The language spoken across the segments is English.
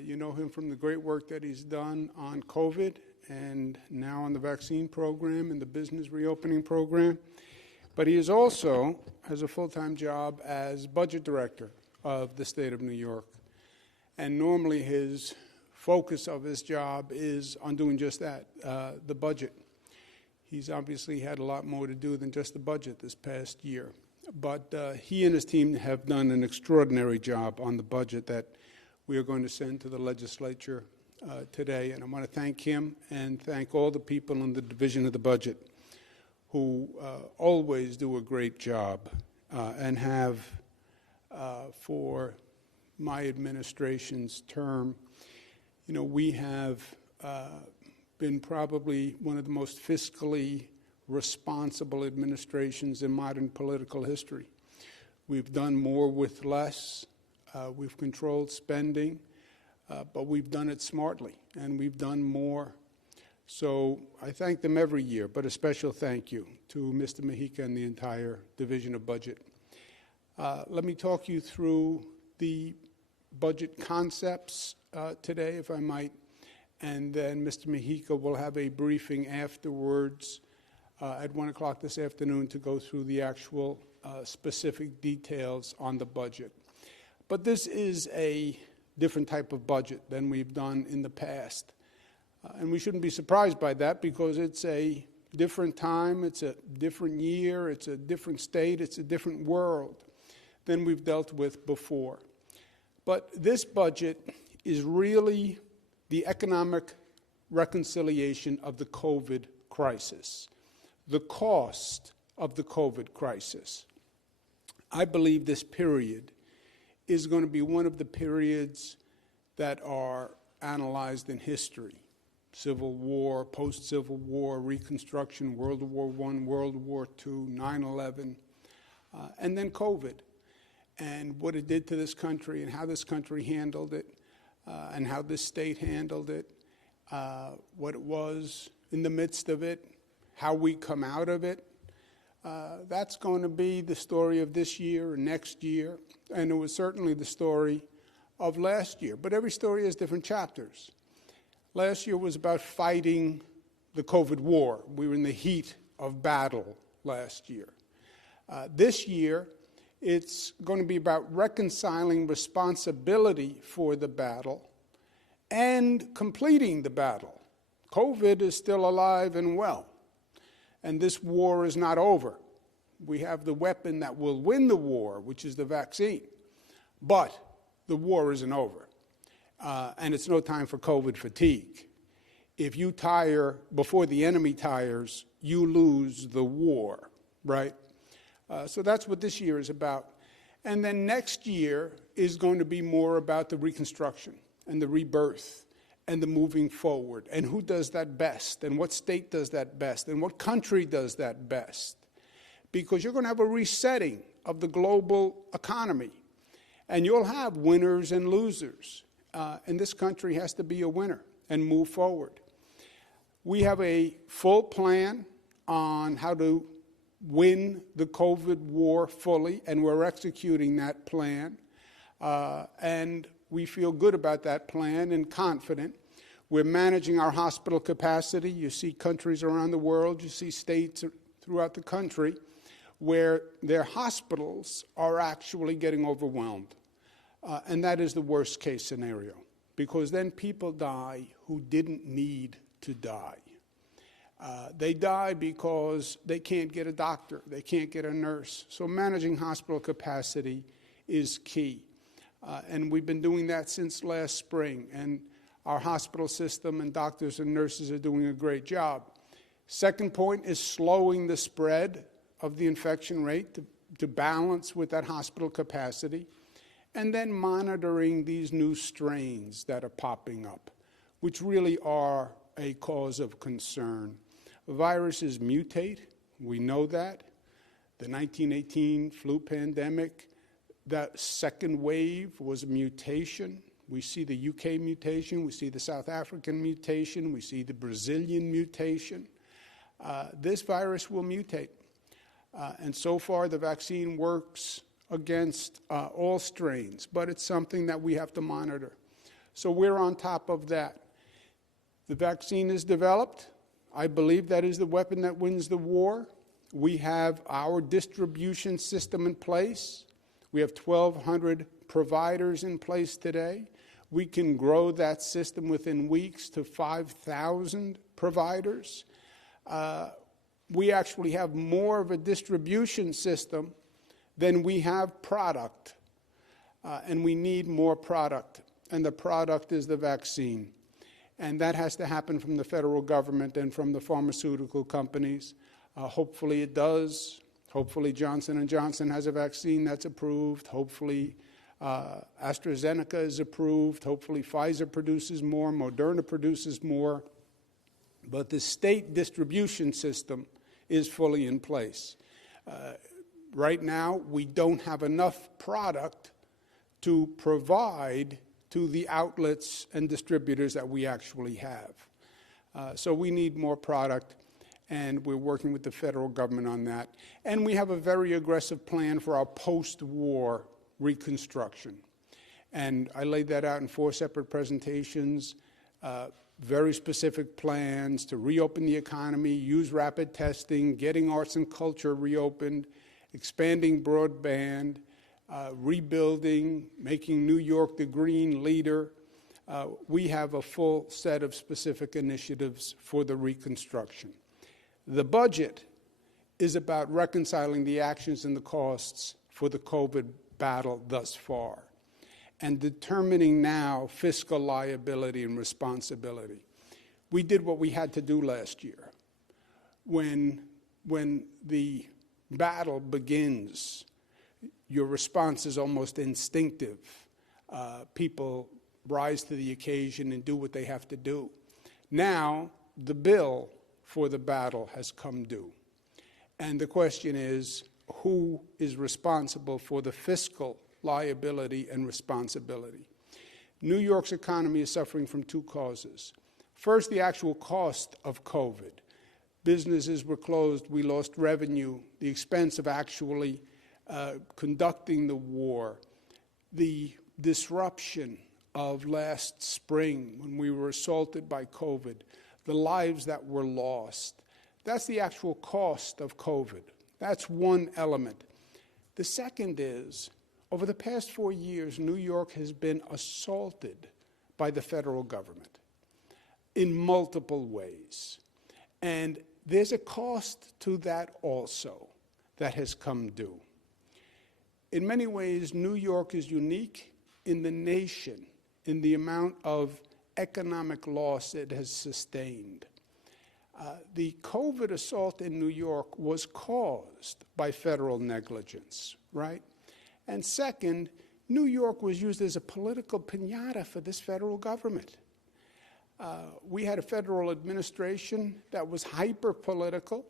You know him from the great work that he's done on COVID and now on the vaccine program and the business reopening program. But he is also has a full-time job as budget director of the state of New York. And normally his focus of his job is on doing just that, the budget. He's obviously had a lot more to do than just the budget this past year. But he and his team have done an extraordinary job on the budget that we are going to send to the legislature today. And I want to thank him and thank all the people in the division of the budget who always do a great job and have for my administration's term. You know, we have been probably one of the most fiscally responsible administrations in modern political history. We've done more with less. We've controlled spending, but we've done it smartly, and we've done more. So I thank them every year, but a special thank you to Mr. Mujica and the entire Division of Budget. Let me talk you through the budget concepts today, if I might, and then Mr. Mujica will have a briefing afterwards at 1 o'clock this afternoon to go through the actual specific details on the budget. But this is a different type of budget than we've done in the past. And we shouldn't be surprised by that because it's a different time, it's a different year, it's a different state, it's a different world than we've dealt with before. But this budget is really the economic reconciliation of the COVID crisis, the cost of the COVID crisis. I believe this period is going to be one of the periods that are analyzed in history. Civil War, post-Civil War, Reconstruction, World War I, World War II, 9/11, and then COVID, and what it did to this country and how this country handled it, and how this state handled it, what it was in the midst of it, how we come out of it. That's going to be the story of this year and next year, and it was certainly the story of last year. But every story has different chapters. Last year was about fighting the COVID war. We were in the heat of battle last year. This year, it's going to be about reconciling responsibility for the battle and completing the battle. COVID is still alive and well, and this war is not over. We have the weapon that will win the war, which is the vaccine, but the war isn't over. And it's no time for COVID fatigue. If you tire before the enemy tires, you lose the war, right? So that's what this year is about. And then next year is going to be more about the reconstruction and the rebirth and the moving forward. And who does that best? And what state does that best? And what country does that best? Because you're going to have a resetting of the global economy. And you'll have winners and losers. And this country has to be a winner and move forward. We have a full plan on how to win the COVID war fully, and we're executing that plan. And we feel good about that plan and confident. We're managing our hospital capacity. You see countries around the world, you see states throughout the country where their hospitals are actually getting overwhelmed. And that is the worst case scenario, because then people die who didn't need to die. They die because they can't get a doctor, they can't get a nurse. So managing hospital capacity is key. And we've been doing that since last spring, and our hospital system and doctors and nurses are doing a great job. Second point is slowing the spread of the infection rate to balance with that hospital capacity. And then monitoring these new strains that are popping up, which really are a cause of concern. Viruses mutate, we know that. The 1918 flu pandemic, that second wave was a mutation. We see the UK mutation, we see the South African mutation, we see the Brazilian mutation. This virus will mutate. And so far the vaccine works against all strains, but it's something that we have to monitor. So we're on top of that. The vaccine is developed. I believe that is the weapon that wins the war. We have our distribution system in place. We have 1,200 providers in place today. We can grow that system within weeks to 5,000 providers. We actually have more of a distribution system than we have product. And we need more product. And the product is the vaccine. And that has to happen from the federal government and from the pharmaceutical companies. Hopefully it does. Hopefully Johnson & Johnson has a vaccine that's approved. Hopefully AstraZeneca is approved. Hopefully Pfizer produces more. Moderna produces more. But the state distribution system is fully in place. Right now, we don't have enough product to provide to the outlets and distributors that we actually have. So we need more product, and we're working with the federal government on that. And we have a very aggressive plan for our post-war reconstruction. And I laid that out in 4 separate presentations, very specific plans to reopen the economy, use rapid testing, getting arts and culture reopened, expanding broadband, rebuilding, making New York the green leader. We have a full set of specific initiatives for the reconstruction. The budget is about reconciling the actions and the costs for the COVID battle thus far and determining now fiscal liability and responsibility. We did what we had to do last year. When the battle begins, your response is almost instinctive. People rise to the occasion and do what they have to do. Now, the bill for the battle has come due. And the question is, who is responsible for the fiscal liability and responsibility? New York's economy is suffering from 2 causes. First, the actual cost of COVID. Businesses were closed, we lost revenue, the expense of actually conducting the war, the disruption of last spring when we were assaulted by COVID, the lives that were lost. That's the actual cost of COVID. That's one element. The second is, over the past 4 years, New York has been assaulted by the federal government in multiple ways. And there's a cost to that also that has come due. In many ways, New York is unique in the nation in the amount of economic loss it has sustained. The COVID assault in New York was caused by federal negligence, right? And second, New York was used as a political piñata for this federal government. We had a federal administration that was hyper-political.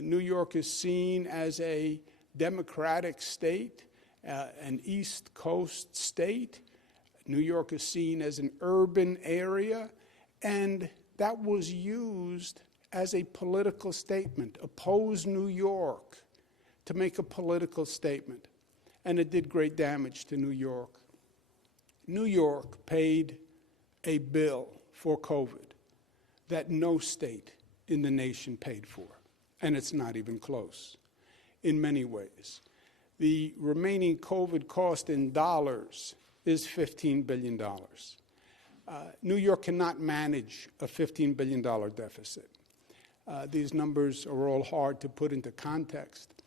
New York is seen as a democratic state, an East Coast state. New York is seen as an urban area, and that was used as a political statement. Oppose New York, to make a political statement. And it did great damage to New York. New York paid a bill for COVID that no state in the nation paid for, and it's not even close in many ways. The remaining COVID cost in dollars is $15 billion. New York cannot manage a $15 billion deficit. These numbers are all hard to put into context.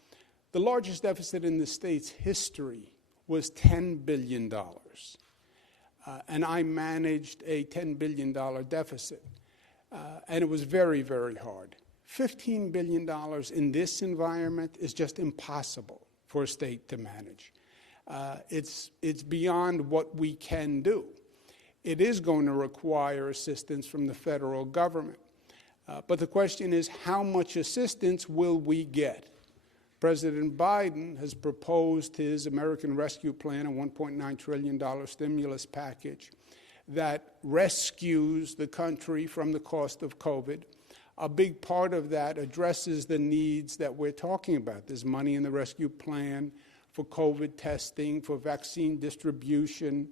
The largest deficit in the state's history was $10 billion. And I managed a $10 billion deficit. And it was very, very hard. $15 billion in this environment is just impossible for a state to manage. It's beyond what we can do. It is going to require assistance from the federal government. But the question is, how much assistance will we get? President Biden has proposed his American Rescue Plan, a $1.9 trillion stimulus package that rescues the country from the cost of COVID. A big part of that addresses the needs that we're talking about. There's money in the rescue plan for COVID testing, for vaccine distribution,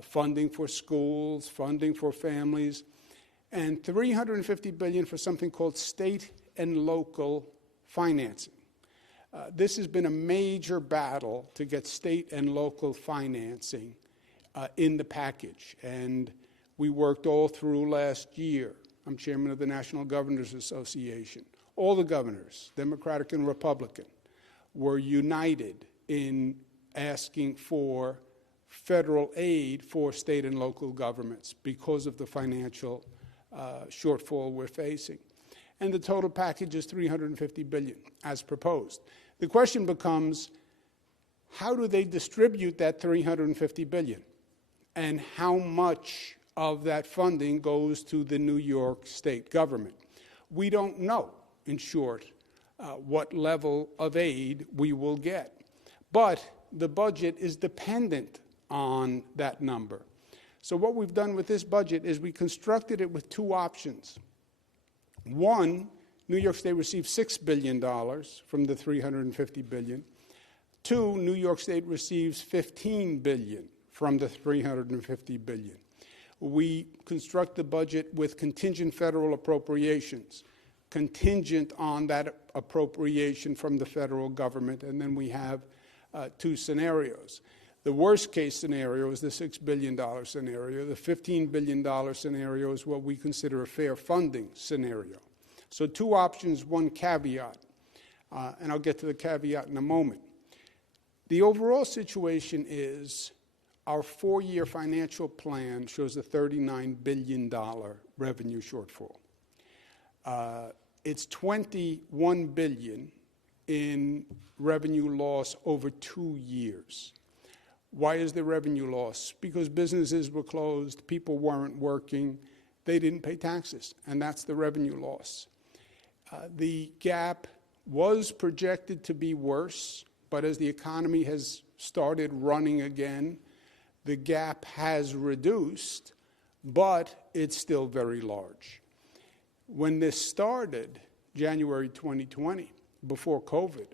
funding for schools, funding for families, and $350 billion for something called state and local financing. This has been a major battle to get state and local financing in the package, and we worked all through last year. I'm chairman of the National Governors Association. All the governors, Democratic and Republican, were united in asking for federal aid for state and local governments because of the financial shortfall we're facing. And the total package is $350 billion, as proposed. The question becomes, how do they distribute that $350 billion? And how much of that funding goes to the New York State government? We don't know, in short, what level of aid we will get. But the budget is dependent on that number. So what we've done with this budget is we constructed it with two options. One, New York State receives $6 billion from the $350 billion. Two, New York State receives $15 billion from the $350 billion. We construct the budget with contingent federal appropriations, contingent on that appropriation from the federal government, and then we have two scenarios. The worst case scenario is the $6 billion scenario. The $15 billion scenario is what we consider a fair funding scenario. So two options, one caveat, and I'll get to the caveat in a moment. The overall situation is our four-year financial plan shows a $39 billion revenue shortfall. It's $21 billion in revenue loss over 2 years. Why is there revenue loss? Because businesses were closed, people weren't working, they didn't pay taxes, and that's the revenue loss. The gap was projected to be worse, but as the economy has started running again, the gap has reduced, but it's still very large. When this started, January 2020, before COVID,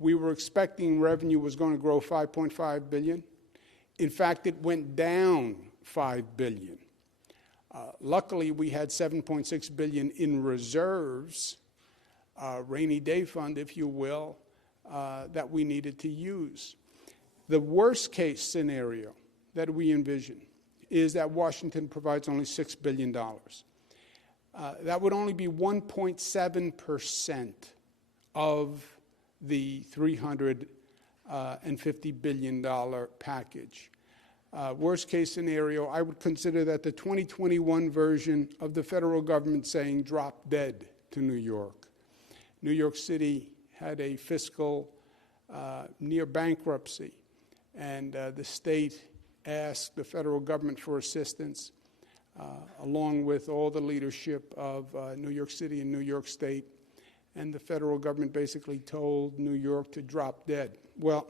we were expecting revenue was going to grow $5.5 billion. In fact, it went down $5 billion. Luckily, we had $7.6 billion in reserves, rainy day fund, if you will, that we needed to use. The worst case scenario that we envision is that Washington provides only $6 billion. That would only be 1.7% of the $350 billion package. Worst case scenario, I would consider that the 2021 version of the federal government saying drop dead to New York. New York City had a fiscal near bankruptcy, and the state asked the federal government for assistance, along with all the leadership of New York City and New York State. And the federal government basically told New York to drop dead. Well,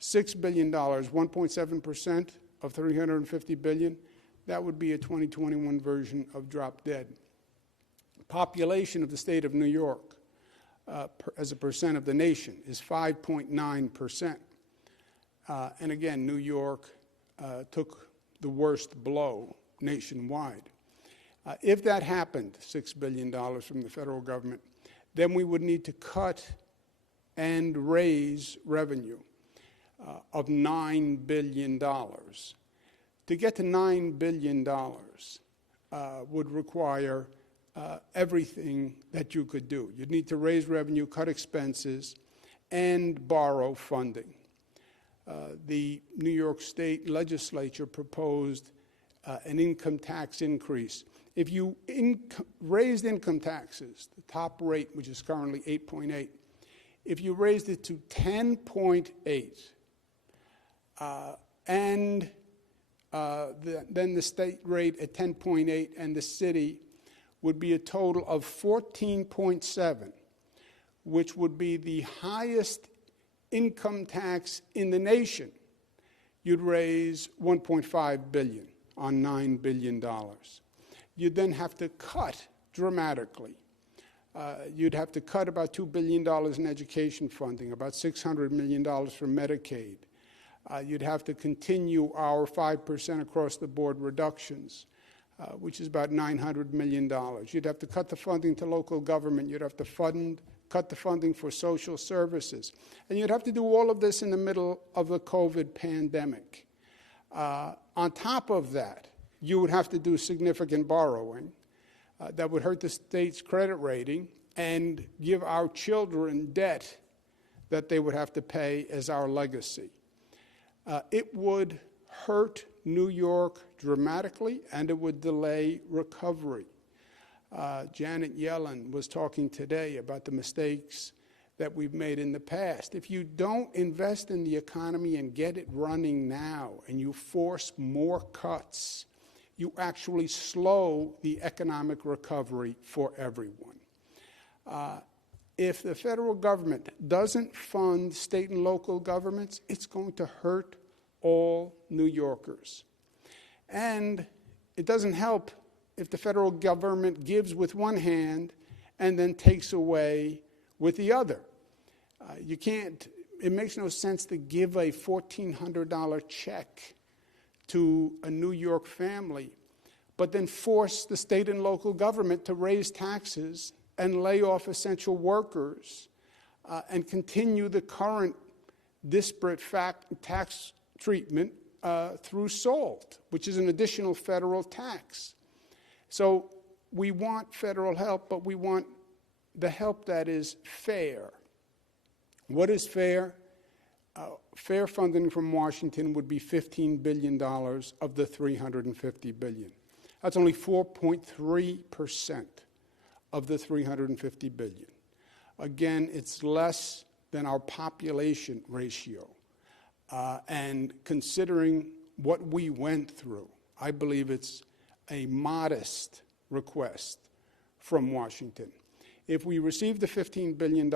$6 billion, 1.7% of $350 billion, that would be a 2021 version of drop dead. Population of the state of New York, as a percent of the nation, is 5.9%. And again, New York took the worst blow nationwide. If that happened, $6 billion from the federal government, then we would need to cut and raise revenue of $9 billion. To get to $9 billion would require everything that you could do. You'd need to raise revenue, cut expenses, and borrow funding. The New York State legislature proposed an income tax increase. If you raised income taxes, the top rate, which is currently 8.8, if you raised it to 10.8, and then the state rate at 10.8 and the city would be a total of 14.7, which would be the highest income tax in the nation, you'd raise $1.5 billion on $9 billion. You'd then have to cut dramatically. You'd have to cut about $2 billion in education funding, about $600 million from Medicaid. You'd have to continue our 5% across-the-board reductions, which is about $900 million. You'd have to cut the funding to local government. You'd have to cut the funding for social services. And you'd have to do all of this in the middle of the COVID pandemic. On top of that, you would have to do significant borrowing that would hurt the state's credit rating and give our children debt that they would have to pay as our legacy. It would hurt New York dramatically, and it would delay recovery. Janet Yellen was talking today about the mistakes that we've made in the past. If you don't invest in the economy and get it running now, and you force more cuts, you actually slow the economic recovery for everyone. If the federal government doesn't fund state and local governments, it's going to hurt all New Yorkers. And it doesn't help if the federal government gives with one hand and then takes away with the other. It makes no sense to give a $1,400 check to a New York family, but then force the state and local government to raise taxes and lay off essential workers and continue the current disparate tax treatment through SALT, which is an additional federal tax. So we want federal help, but we want the help that is fair. What is fair? Fair funding from Washington would be $15 billion of the $350 billion. That's only 4.3% of the $350 billion. Again, it's less than our population ratio. And considering what we went through, I believe it's a modest request from Washington. If we receive the $15 billion,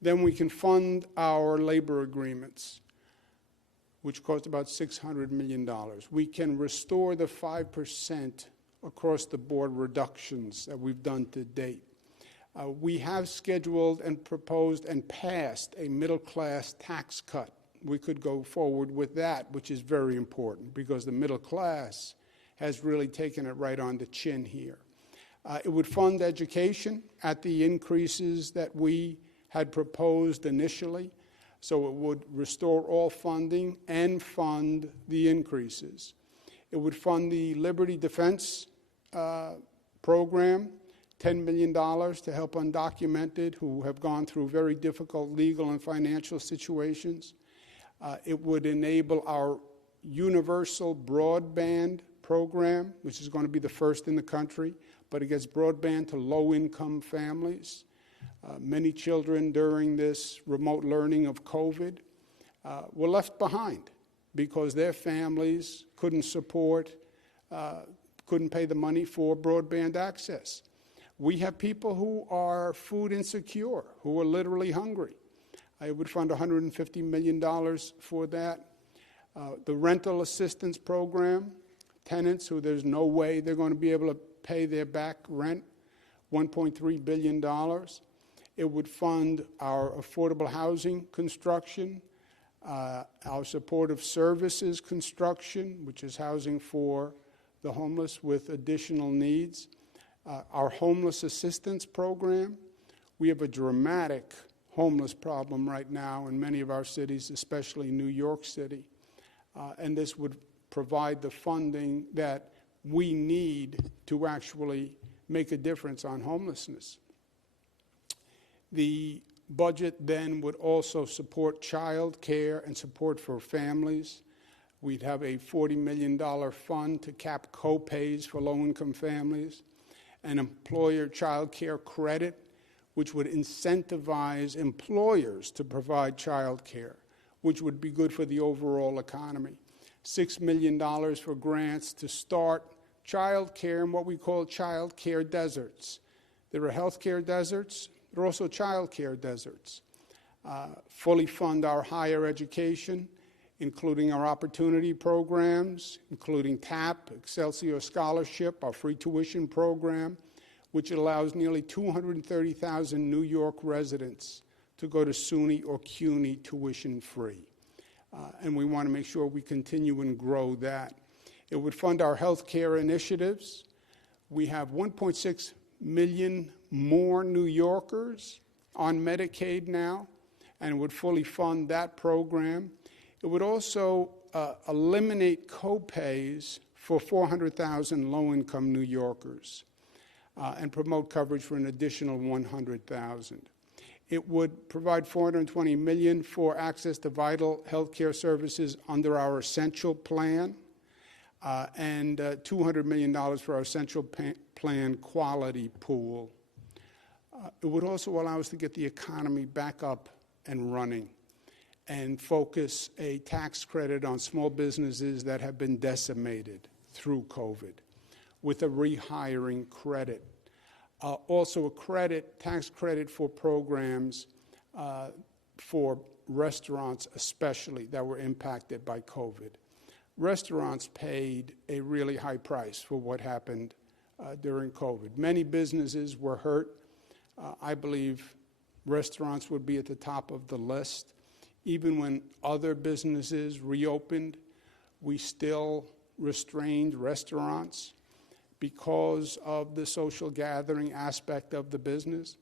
then we can fund our labor agreements, which cost about $600 million. We can restore the 5% across-the-board reductions that we've done to date. We have scheduled and proposed and passed a middle-class tax cut. We could go forward with that, which is very important because the middle class has really taken it right on the chin here. It would fund education at the increases that we had proposed initially, so it would restore all funding and fund the increases. It would fund the Liberty Defense program, $10 million to help undocumented who have gone through very difficult legal and financial situations. It would enable our universal broadband program, which is going to be the first in the country, but it gets broadband to low-income families. Many children during this remote learning of COVID were left behind because their families couldn't pay the money for broadband access. We have people who are food insecure, who are literally hungry. I would fund $150 million for that. The rental assistance program, tenants who there's no way they're going to be able to pay their back rent, $1.3 billion. It would fund our affordable housing construction, our supportive services construction, which is housing for the homeless with additional needs, our homeless assistance program. We have a dramatic homeless problem right now in many of our cities, especially New York City. And this would provide the funding that we need to actually make a difference on homelessness. The budget then would also support child care and support for families. We'd have a $40 million fund to cap co-pays for low-income families, an employer child care credit, which would incentivize employers to provide child care, which would be good for the overall economy. $6 million for grants to start child care in what we call child care deserts. There are health care deserts. There are also child care deserts. Fully fund our higher education, including our opportunity programs, including TAP, Excelsior Scholarship, our free tuition program, which allows nearly 230,000 New York residents to go to SUNY or CUNY tuition-free. and we want to make sure we continue and grow that. It would fund our health care initiatives. We have 1.6 million more New Yorkers on Medicaid now, and would fully fund that program. It would also eliminate co-pays for 400,000 low-income New Yorkers and promote coverage for an additional 100,000. It would provide $420 million for access to vital health care services under our Essential Plan, and $200 million for our Essential Plan quality pool. It would also allow us to get the economy back up and running and focus a tax credit on small businesses that have been decimated through COVID with a rehiring credit. Also a tax credit for programs for restaurants especially that were impacted by COVID. Restaurants paid a really high price for what happened during COVID. Many businesses were hurt. I believe restaurants would be at the top of the list. Even when other businesses reopened, we still restrained restaurants because of the social gathering aspect of the business.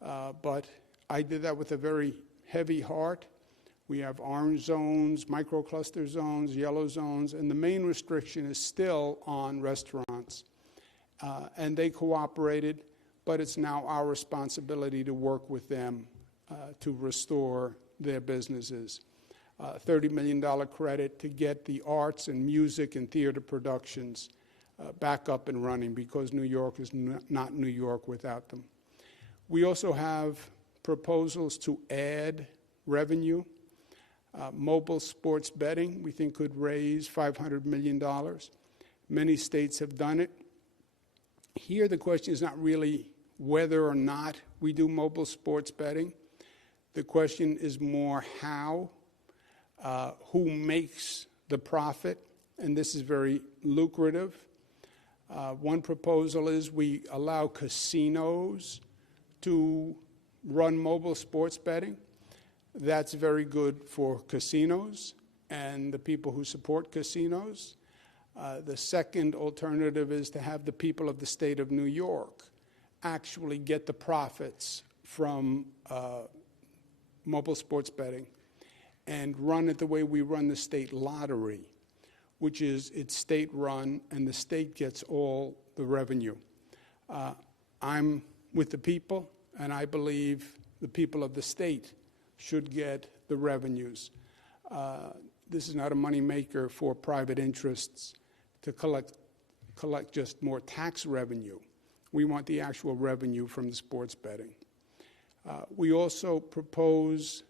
But I did that with a very heavy heart. We have orange zones, microcluster zones, yellow zones, and the main restriction is still on restaurants. And they cooperated, but it's now our responsibility to work with them to restore their businesses. $30 million credit to get the arts and music and theater productions back up and running, because New York is not New York without them. We also have proposals to add revenue. Mobile sports betting, we think, could raise $500 million. Many states have done it. Here, the question is not really whether or not we do mobile sports betting. The question is more how, who makes the profit, and this is very lucrative. One proposal is we allow casinos to run mobile sports betting. That's very good for casinos and the people who support casinos. The second alternative is to have the people of the state of New York actually get the profits from mobile sports betting and run it the way we run the state lottery, which is it's state-run and the state gets all the revenue. I'm with the people, and I believe the people of the state should get the revenues. This is not a moneymaker for private interests to collect just more tax revenue. We want the actual revenue from the sports betting. We also propose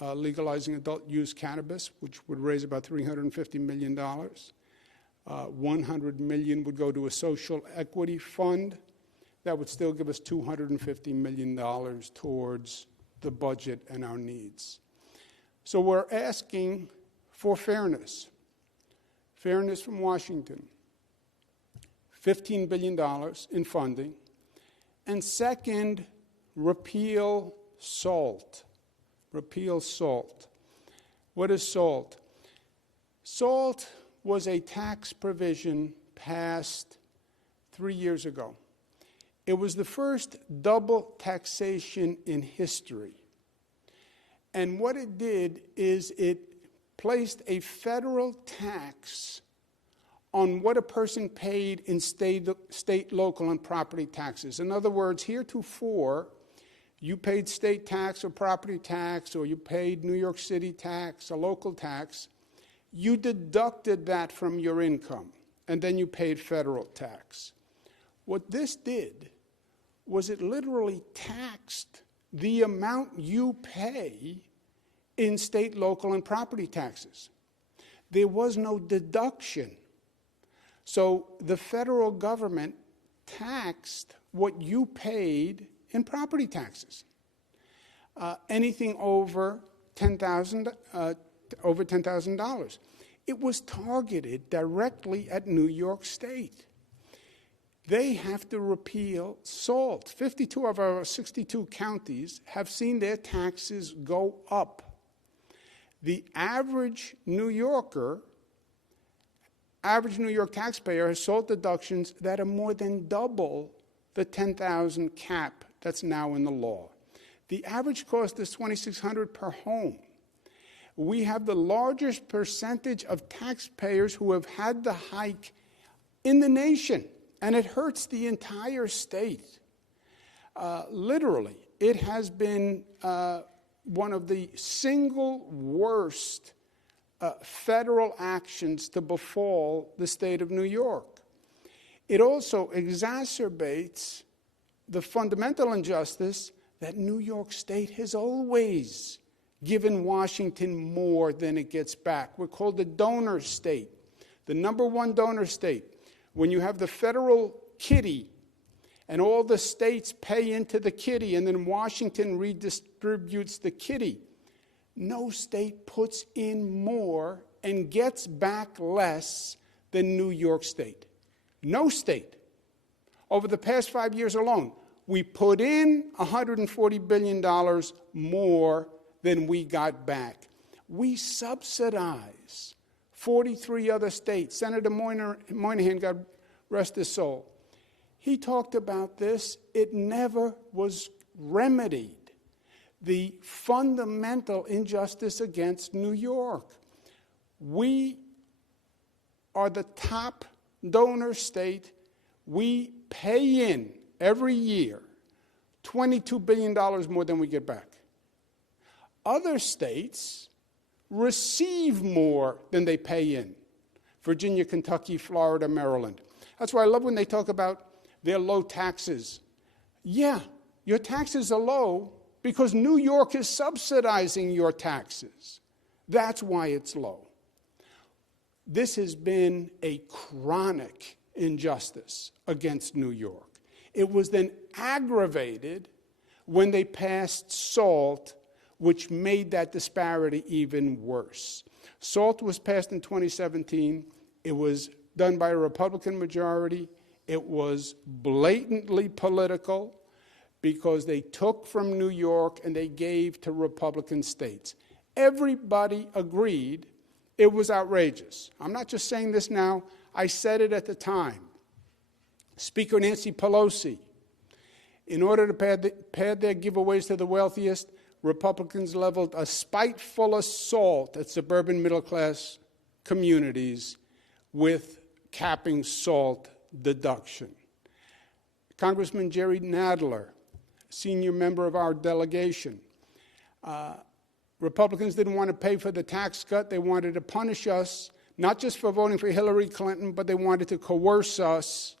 legalizing adult use cannabis, which would raise about $350 million. $100 million would go to a social equity fund. That would still give us $250 million towards the budget and our needs. So we're asking for fairness. Fairness from Washington. $15 billion in funding. And second, repeal SALT. Repeal SALT. What is SALT? SALT was a tax provision passed 3 years ago. It was the first double taxation in history. And what it did is it placed a federal tax on what a person paid in state, local, and property taxes. In other words, heretofore, you paid state tax or property tax, or you paid New York City tax, a local tax. You deducted that from your income, and then you paid federal tax. What this did was it literally taxed the amount you pay in state, local, and property taxes. There was no deduction. So the federal government taxed what you paid in property taxes. Anything over $10,000. It was targeted directly at New York State. They have to repeal SALT. 52 of our 62 counties have seen their taxes go up. The average New York taxpayer has SALT deductions that are more than double the $10,000 cap that's now in the law. The average cost is $2,600 per home. We have the largest percentage of taxpayers who have had the hike in the nation, and it hurts the entire state. Literally, it has been one of the single worst federal actions to befall the state of New York. It also exacerbates the fundamental injustice that New York State has always given Washington more than it gets back. We're called the donor state, the number one donor state. When you have the federal kitty and all the states pay into the kitty and then Washington redistributes the kitty, no state puts in more and gets back less than New York State. No state. Over the past 5 years alone, we put in $140 billion more than we got back. We subsidize 43 other states. Senator Moynihan, God rest his soul, he talked about this. It never was remedied. The fundamental injustice against New York. We are the top donor state. We pay in every year $22 billion more than we get back. Other states receive more than they pay in. Virginia, Kentucky, Florida, Maryland. That's why I love when they talk about their low taxes. Yeah, your taxes are low because New York is subsidizing your taxes. That's why it's low. This has been a chronic injustice against New York. It was then aggravated when they passed SALT, which made that disparity even worse. SALT was passed in 2017. It was done by a Republican majority. It was blatantly political because they took from New York and they gave to Republican states. Everybody agreed it was outrageous. I'm not just saying this now. I said it at the time. Speaker Nancy Pelosi, in order to pad their giveaways to the wealthiest, Republicans leveled a spiteful assault at suburban middle-class communities with capping SALT deduction. Congressman Jerry Nadler, senior member of our delegation, Republicans didn't want to pay for the tax cut. They wanted to punish us, not just for voting for Hillary Clinton, but they wanted to coerce us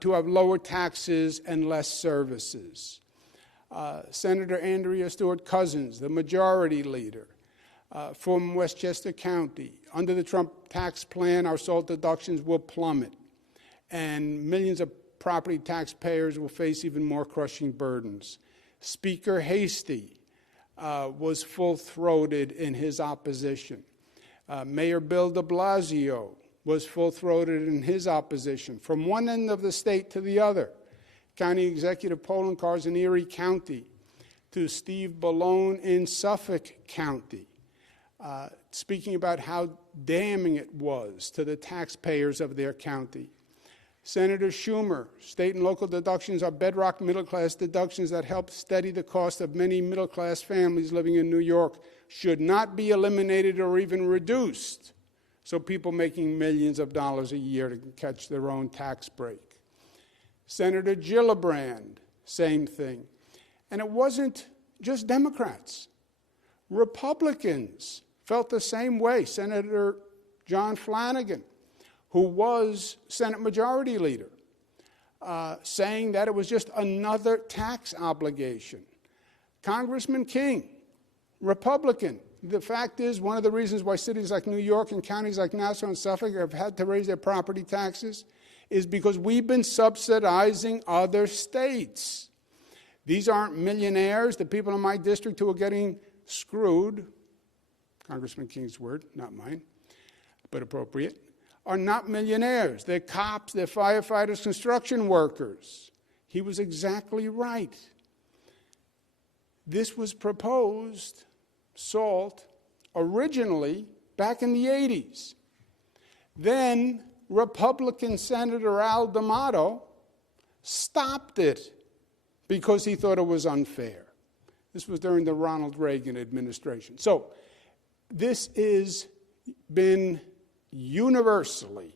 to have lower taxes and less services. Senator Andrea Stewart Cousins, the majority leader from Westchester County, under the Trump tax plan, our SALT deductions will plummet, and millions of property taxpayers will face even more crushing burdens. Speaker Hastie was full-throated in his opposition. Mayor Bill de Blasio was full-throated in his opposition, from one end of the state to the other. County Executive polling cars in Erie County to Steve Ballone in Suffolk County, speaking about how damning it was to the taxpayers of their county. Senator Schumer, state and local deductions are bedrock middle-class deductions that help steady the cost of many middle-class families living in New York, should not be eliminated or even reduced, so people making millions of dollars a year to catch their own tax break. Senator Gillibrand, same thing. And it wasn't just Democrats. Republicans felt the same way. Senator John Flanagan, who was Senate Majority Leader, saying that it was just another tax obligation. Congressman King, Republican. The fact is, one of the reasons why cities like New York and counties like Nassau and Suffolk have had to raise their property taxes is because we've been subsidizing other states. These aren't millionaires. The people in my district who are getting screwed, Congressman King's word, not mine, but appropriate, are not millionaires. They're cops, they're firefighters, construction workers. He was exactly right. This was proposed, SALT, originally back in the 80s. Then Republican Senator Al D'Amato stopped it because he thought it was unfair. This was during the Ronald Reagan administration. So this has been universally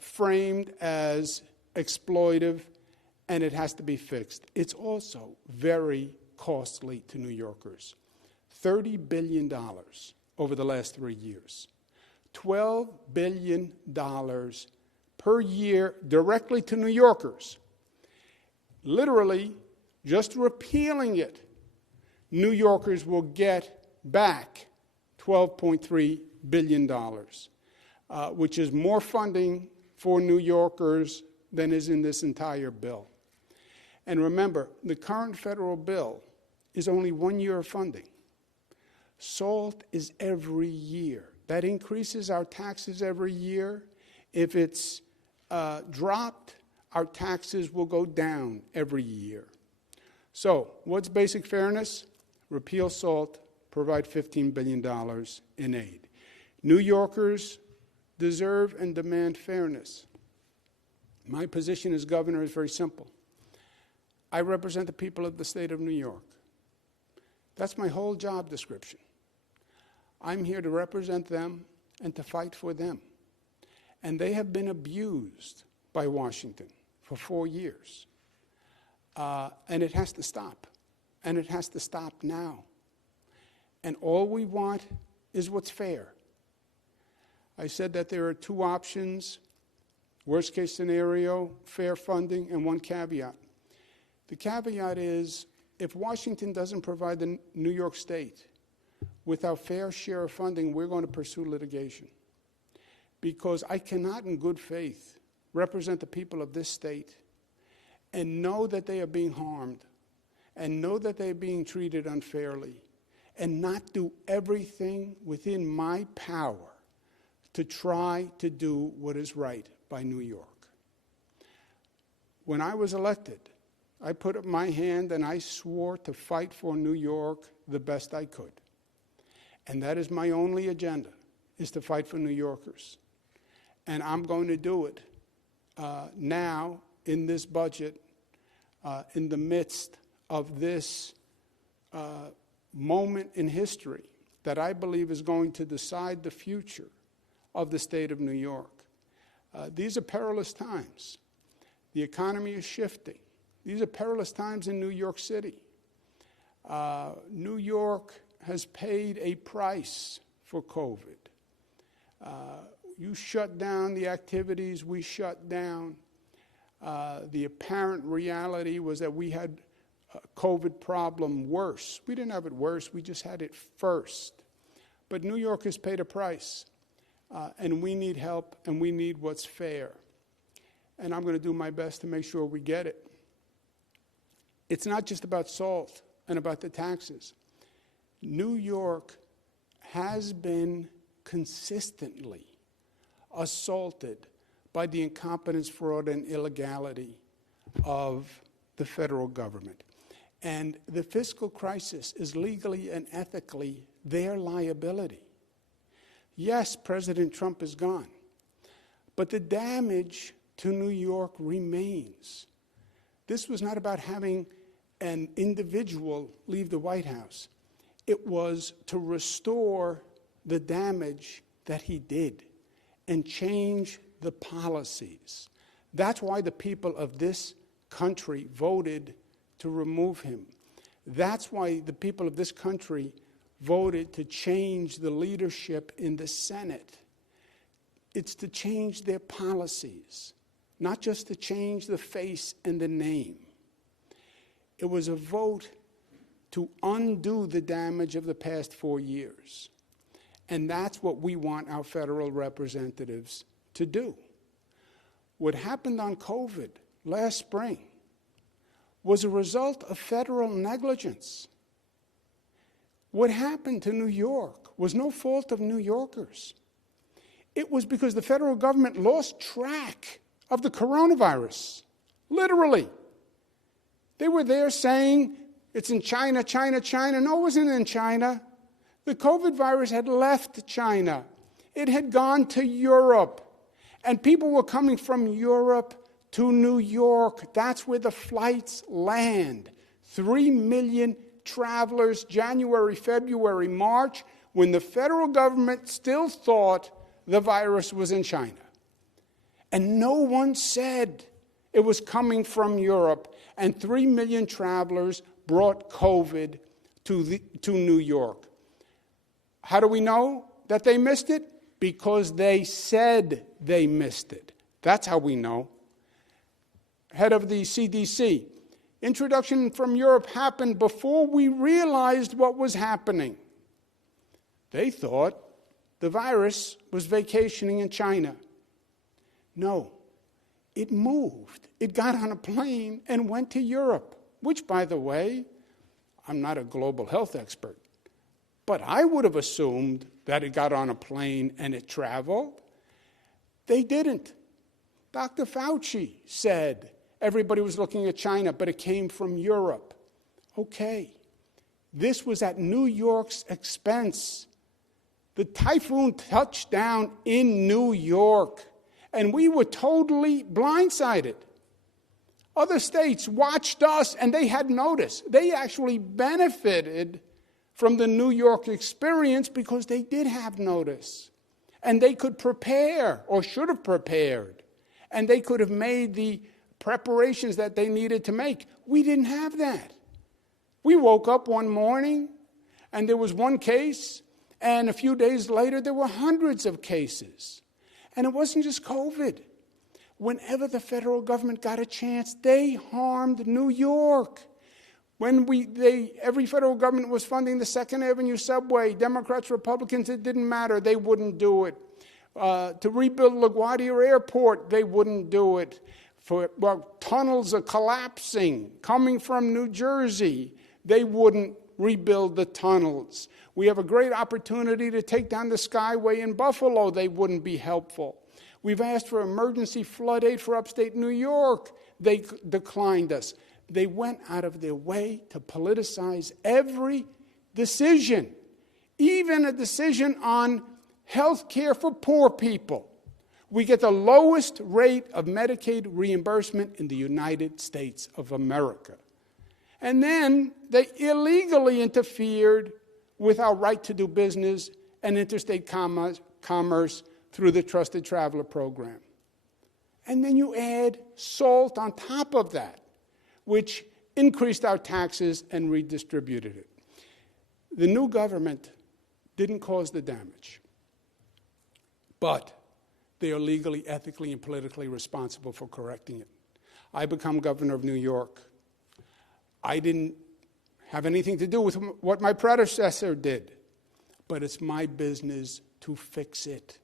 framed as exploitive, and it has to be fixed. It's also very costly to New Yorkers. $30 billion over the last 3 years. $12 billion per year directly to New Yorkers. Literally, just repealing it, New Yorkers will get back $12.3 billion, which is more funding for New Yorkers than is in this entire bill. And remember, the current federal bill is only 1 year of funding. SALT is every year. That increases our taxes every year. If it's dropped, our taxes will go down every year. So what's basic fairness? Repeal SALT, provide $15 billion in aid. New Yorkers deserve and demand fairness. My position as governor is very simple. I represent the people of the state of New York. That's my whole job description. I'm here to represent them and to fight for them. And they have been abused by Washington for 4 years. And it has to stop. And it has to stop now. And all we want is what's fair. I said that there are two options, worst case scenario, fair funding, and one caveat. The caveat is, if Washington doesn't provide the New York State with our fair share of funding, we're going to pursue litigation. Because I cannot in good faith represent the people of this state and know that they are being harmed and know that they are being treated unfairly and not do everything within my power to try to do what is right by New York. When I was elected, I put up my hand and I swore to fight for New York the best I could. And that is my only agenda, is to fight for New Yorkers. And I'm going to do it now in this budget, in the midst of this moment in history that I believe is going to decide the future of the state of New York. These are perilous times. The economy is shifting. These are perilous times in New York City. New York has paid a price for COVID. You shut down the activities we shut down. The apparent reality was that we had a COVID problem worse. We didn't have it worse, we just had it first. But New York has paid a price, and we need help, and we need what's fair. And I'm going to do my best to make sure we get it. It's not just about SALT and about the taxes. New York has been consistently assaulted by the incompetence, fraud, and illegality of the federal government. And the fiscal crisis is legally and ethically their liability. Yes, President Trump is gone, but the damage to New York remains. This was not about having an individual leave the White House. It was to restore the damage that he did and change the policies. That's why the people of this country voted to remove him. That's why the people of this country voted to change the leadership in the Senate. It's to change their policies, not just to change the face and the name. It was a vote to undo the damage of the past 4 years. And that's what we want our federal representatives to do. What happened on COVID last spring was a result of federal negligence. What happened to New York was no fault of New Yorkers. It was because the federal government lost track of the coronavirus, literally. They were there saying, it's in China, China, China. No, it wasn't in China. The COVID virus had left China. It had gone to Europe. And people were coming from Europe to New York. That's where the flights land. 3 million travelers, January, February, March, when the federal government still thought the virus was in China. And no one said it was coming from Europe. And 3 million travelers brought COVID to New York. How do we know that they missed it? Because they said they missed it. That's how we know. Head of the CDC, introduction from Europe happened before we realized what was happening. They thought the virus was vacationing in China. No, it moved. It got on a plane and went to Europe, which, by the way, I'm not a global health expert, but I would have assumed that it got on a plane and it traveled. They didn't. Dr. Fauci said everybody was looking at China, but it came from Europe. Okay. This was at New York's expense. The typhoon touched down in New York, and we were totally blindsided. Other states watched us, and they had notice. They actually benefited from the New York experience because they did have notice. And they could prepare, or should have prepared. And they could have made the preparations that they needed to make. We didn't have that. We woke up one morning, and there was one case, and a few days later, there were hundreds of cases. And it wasn't just COVID. Whenever the federal government got a chance, they harmed New York. When every federal government was funding the 2nd Avenue subway, Democrats, Republicans, it didn't matter. They wouldn't do it. To rebuild LaGuardia Airport, they wouldn't do it. Tunnels are collapsing coming from New Jersey. They wouldn't rebuild the tunnels. We have a great opportunity to take down the Skyway in Buffalo. They wouldn't be helpful. We've asked for emergency flood aid for upstate New York. They declined us. They went out of their way to politicize every decision, even a decision on health care for poor people. We get the lowest rate of Medicaid reimbursement in the United States of America. And then they illegally interfered with our right to do business and interstate commerce through the Trusted Traveler Program. And then you add SALT on top of that, which increased our taxes and redistributed it. The new government didn't cause the damage, but they are legally, ethically, and politically responsible for correcting it. I become governor of New York. I didn't have anything to do with what my predecessor did, but it's my business to fix it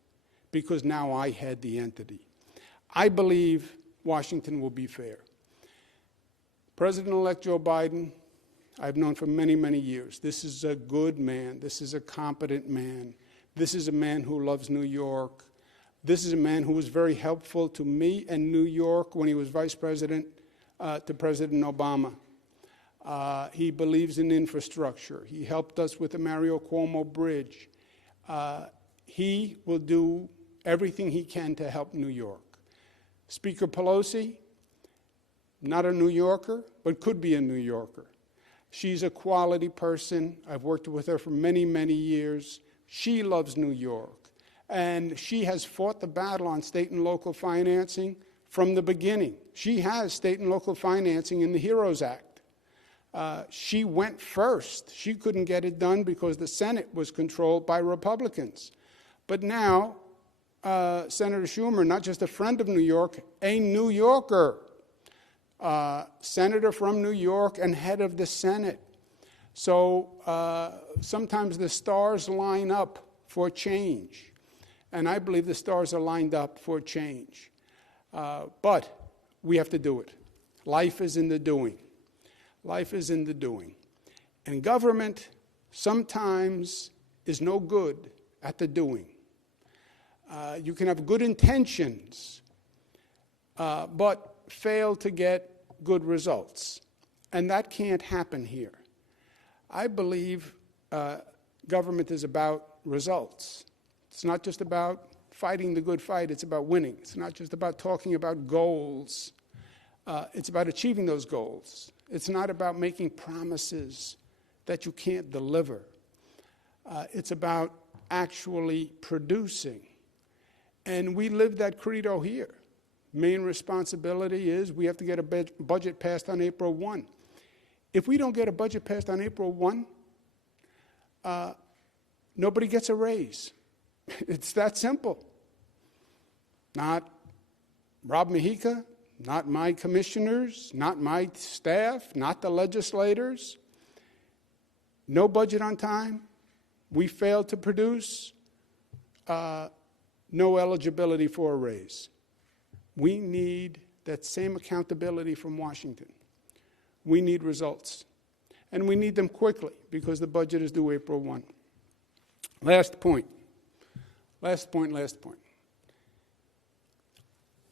because now I head the entity. I believe Washington will be fair. President-elect Joe Biden, I've known for many, many years. This is a good man. This is a competent man. This is a man who loves New York. This is a man who was very helpful to me and New York when he was vice president to President Obama. He believes in infrastructure. He helped us with the Mario Cuomo Bridge. He will do everything he can to help New York. Speaker Pelosi, not a New Yorker, but could be a New Yorker. She's a quality person. I've worked with her for many, many years. She loves New York. And she has fought the battle on state and local financing from the beginning. She has state and local financing in the HEROES Act. She went first. She couldn't get it done because the Senate was controlled by Republicans. But now, Senator Schumer, not just a friend of New York, a New Yorker, senator from New York and head of the Senate. So sometimes the stars line up for change. And I believe the stars are lined up for change. But we have to do it. Life is in the doing. Life is in the doing. And government sometimes is no good at the doing. You can have good intentions, but fail to get good results. And that can't happen here. I believe government is about results. It's not just about fighting the good fight, it's about winning. It's not just about talking about goals. It's about achieving those goals. It's not about making promises that you can't deliver. It's about actually producing. And we live that credo here. Main responsibility is we have to get a budget passed on April 1. If we don't get a budget passed on April 1, nobody gets a raise. It's that simple. Not Rob Mujica, not my commissioners, not my staff, not the legislators. No budget on time. We failed to produce. No eligibility for a raise. We need that same accountability from Washington. We need results. And we need them quickly because the budget is due April 1. Last point.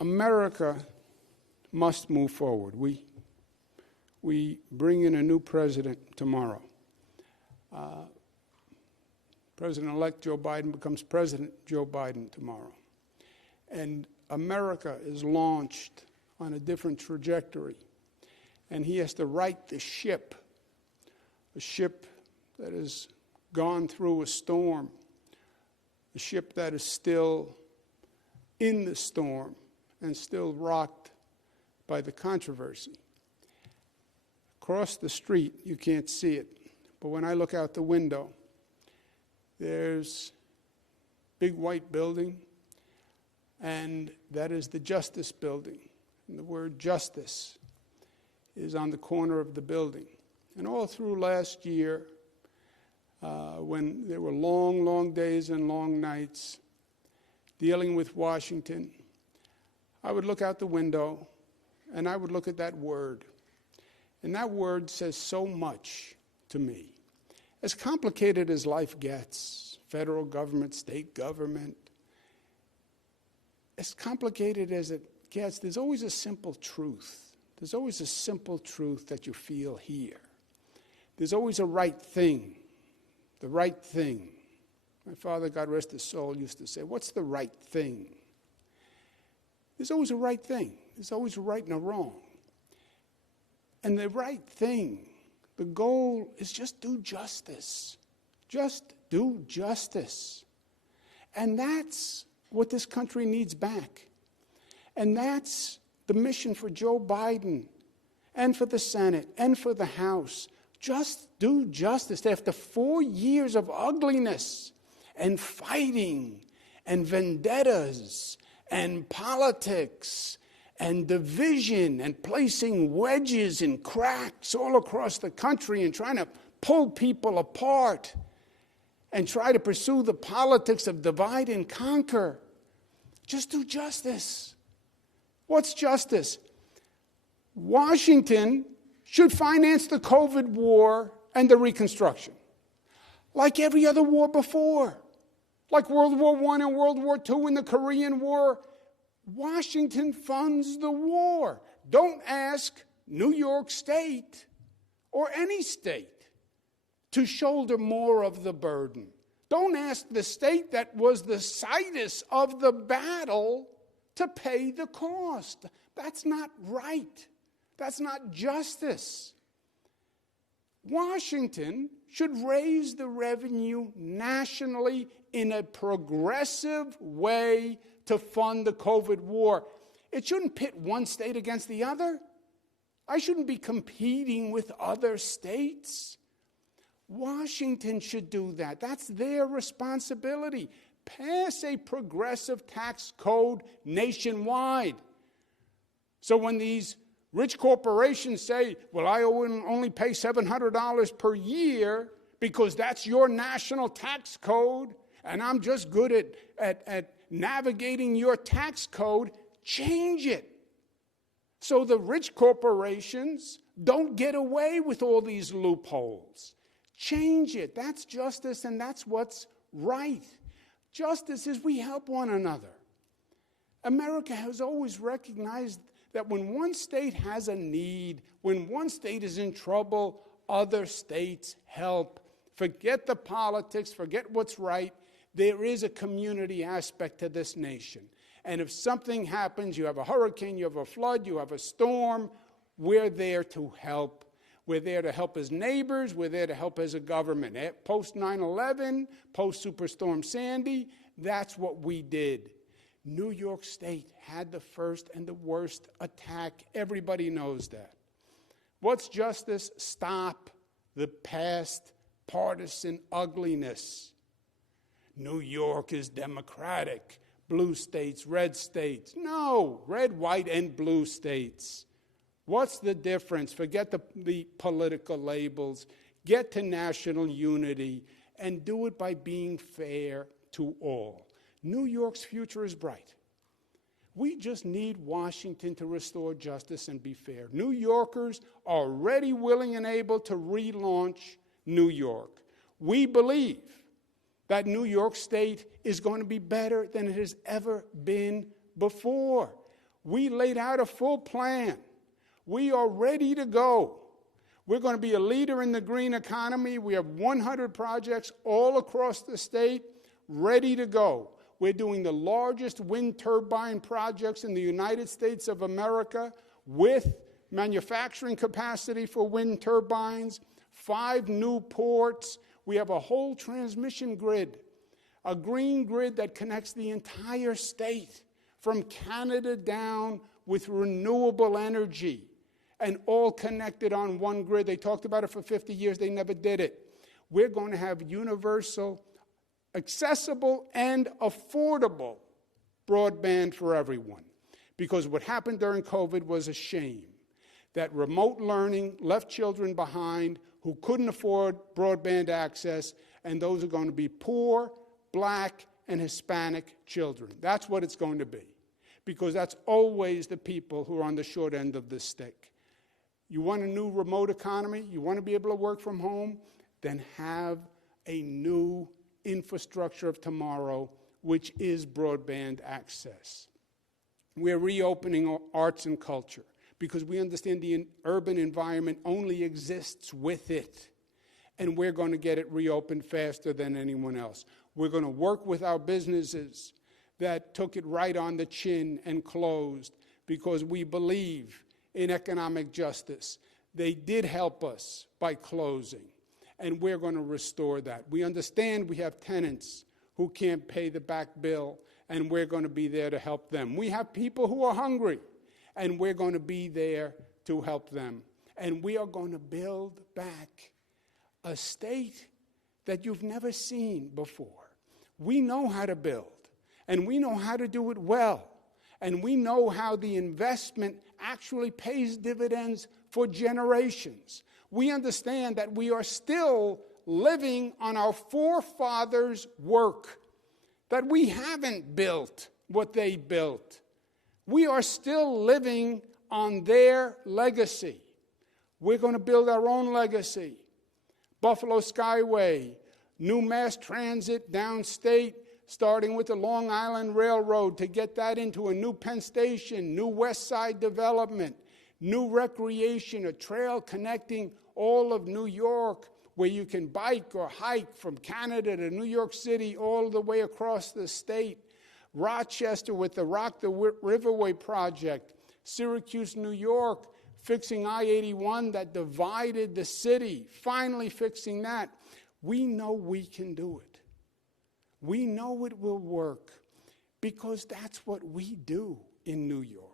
America must move forward. We bring in a new president tomorrow. President-elect Joe Biden becomes President Joe Biden tomorrow. And America is launched on a different trajectory. And he has to right the ship, a ship that has gone through a storm, a ship that is still in the storm and still rocked by the controversy. Across the street, you can't see it, but when I look out the window, there's a big white building, and that is the Justice Building. And the word justice is on the corner of the building. And all through last year, when there were long, long days and long nights dealing with Washington, I would look out the window and I would look at that word. And that word says so much to me. As complicated as life gets, federal government, state government, as complicated as it gets, there's always a simple truth. There's always a simple truth that you feel here. There's always a right thing. The right thing. My father, God rest his soul, used to say, what's the right thing? There's always a right thing. There's always a right and a wrong. And the right thing, the goal is just do justice. Just do justice. And that's what this country needs back. And that's the mission for Joe Biden and for the Senate and for the House. Just do justice. After 4 years of ugliness and fighting and vendettas and politics and division and placing wedges and cracks all across the country and trying to pull people apart and try to pursue the politics of divide and conquer. Just do justice. What's justice? Washington should finance the COVID war and the reconstruction, like every other war before, like World War I and World War II and the Korean War. Washington funds the war. Don't ask New York State or any state to shoulder more of the burden. Don't ask the state that was the situs of the battle to pay the cost. That's not right. That's not justice. Washington should raise the revenue nationally in a progressive way to fund the COVID war. It shouldn't pit one state against the other. I shouldn't be competing with other states. Washington should do that. That's their responsibility. Pass a progressive tax code nationwide. So when these rich corporations say, well, I only pay $700 per year because that's your national tax code, and I'm just good at navigating your tax code, change it. So the rich corporations don't get away with all these loopholes. Change it. That's justice, and that's what's right. Justice is we help one another. America has always recognized that when one state has a need, when one state is in trouble, other states help. Forget the politics, forget what's right. There is a community aspect to this nation. And if something happens, you have a hurricane, you have a flood, you have a storm, we're there to help. We're there to help as neighbors. We're there to help as a government. Post 9/11, post Superstorm Sandy, that's what we did. New York State had the first and the worst attack. Everybody knows that. What's justice? Stop the past partisan ugliness. New York is democratic. Blue states, red states. No, red, white, and blue states. What's the difference? Forget the political labels. Get to national unity and do it by being fair to all. New York's future is bright. We just need Washington to restore justice and be fair. New Yorkers are ready, willing, and able to relaunch New York. We believe that New York State is going to be better than it has ever been before. We laid out a full plan. We are ready to go. We're going to be a leader in the green economy. We have 100 projects all across the state ready to go. We're doing the largest wind turbine projects in the United States of America with manufacturing capacity for wind turbines, 5 new ports. We have a whole transmission grid, a green grid that connects the entire state from Canada down with renewable energy and all connected on one grid. They talked about it for 50 years. They never did it. We're going to have universal, accessible, and affordable broadband for everyone. Because what happened during COVID was a shame. That remote learning left children behind who couldn't afford broadband access, and those are going to be poor, black, and Hispanic children. That's what it's going to be, because that's always the people who are on the short end of the stick. You want a new remote economy? You want to be able to work from home? Then have a new infrastructure of tomorrow, which is broadband access. We're reopening arts and culture, because we understand the urban environment only exists with it. And we're going to get it reopened faster than anyone else. We're going to work with our businesses that took it right on the chin and closed, because we believe in economic justice. They did help us by closing, and we're going to restore that. We understand we have tenants who can't pay the back bill, and we're going to be there to help them. We have people who are hungry, and we're going to be there to help them. And we are going to build back a state that you've never seen before. We know how to build, and we know how to do it well, and we know how the investment actually pays dividends for generations. We understand that we are still living on our forefathers' work, that we haven't built what they built. We are still living on their legacy. We're going to build our own legacy. Buffalo Skyway, new mass transit downstate, starting with the Long Island Railroad to get that into a new Penn Station, new West Side development, new recreation, a trail connecting all of New York where you can bike or hike from Canada to New York City all the way across the state. Rochester with the Rock the Riverway project. Syracuse, New York, fixing I-81 that divided the city, finally fixing that. We know we can do it. We know it will work, because that's what we do in New York.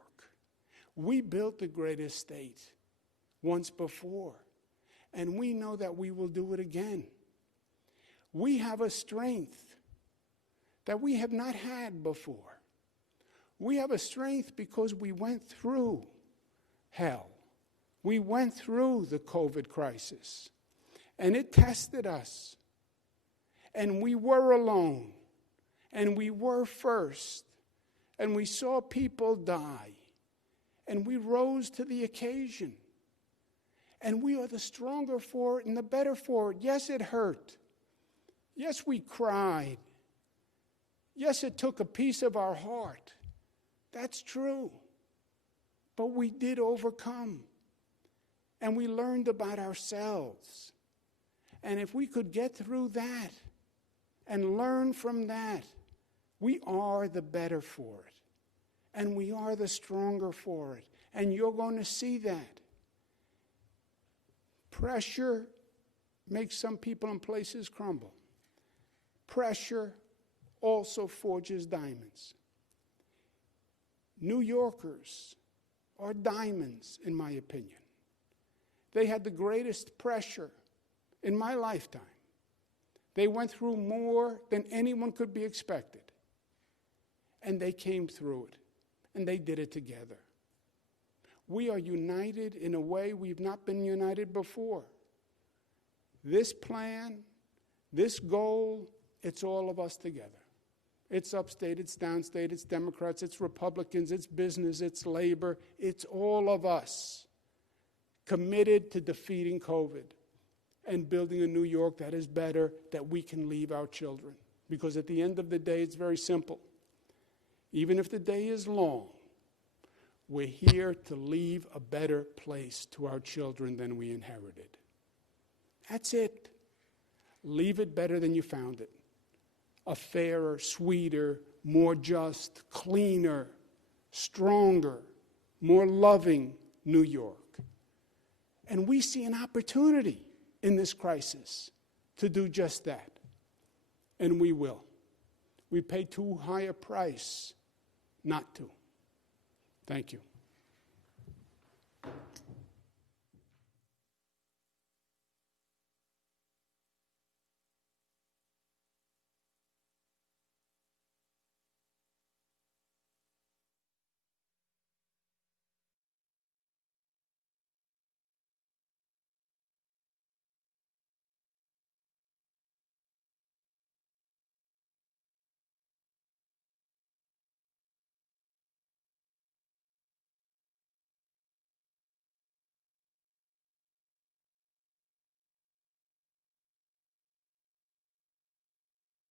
We built the greatest state once before, and we know that we will do it again. We have a strength that we have not had before. We have a strength because we went through hell. We went through the COVID crisis, and it tested us. And we were alone, and we were first, and we saw people die, and we rose to the occasion. And we are the stronger for it and the better for it. Yes, it hurt. Yes, we cried. Yes, it took a piece of our heart. That's true. But we did overcome. And we learned about ourselves. And if we could get through that and learn from that, we are the better for it. And we are the stronger for it. And you're going to see that. Pressure makes some people in places crumble. Pressure also forges diamonds. New Yorkers are diamonds, in my opinion. They had the greatest pressure in my lifetime. They went through more than anyone could be expected. And they came through it. And they did it together. We are united in a way we've not been united before. This plan, this goal, it's all of us together. It's upstate, it's downstate, it's Democrats, it's Republicans, it's business, it's labor. It's all of us committed to defeating COVID and building a New York that is better, that we can leave our children. Because at the end of the day, it's very simple. Even if the day is long, we're here to leave a better place to our children than we inherited. That's it. Leave it better than you found it. A fairer, sweeter, more just, cleaner, stronger, more loving New York. And we see an opportunity in this crisis to do just that. And we will. We pay too high a price not to. Thank you.